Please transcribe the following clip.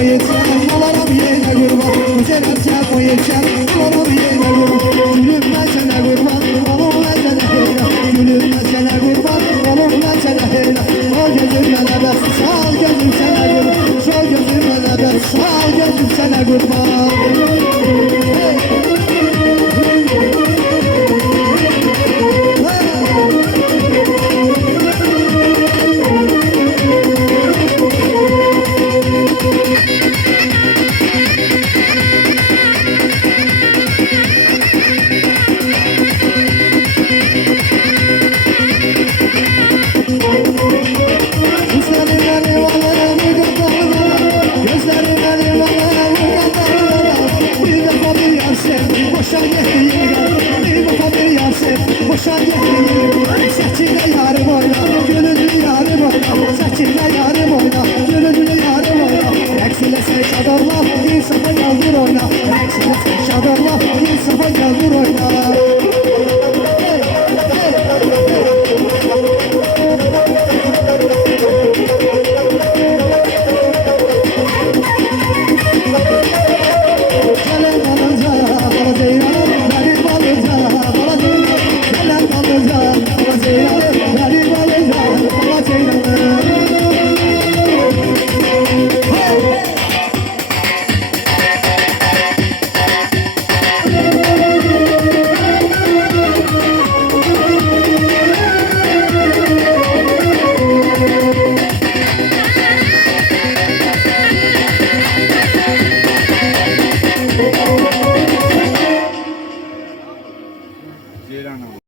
koyacağım, alaram yerine kurban. Güzel amca koyacağım, alaram yerine kurban. Gülüm ben sana kurban, oğlum ben sana helal. Gülüm ben sana kurban, oğlum ben sana helal. Sol gözüm bana bak, sağ gözüm sana kurban. Sol gözüm bana bak, sağ gözüm sana kurban. Boşan yetmeyim, saçıyla yarım oyna, gönlünü yarım oyna, saçıyla yarım oyna, gönlünü yarım oyna. Eksile sen şadırla, insafa yazdır oyna, eksile sen şadırla, insafa yazdır oyna. Gelen alınca, bana zeyranım, benim alınca, bana zeyranım. Gelen alınca, bana zeyranım.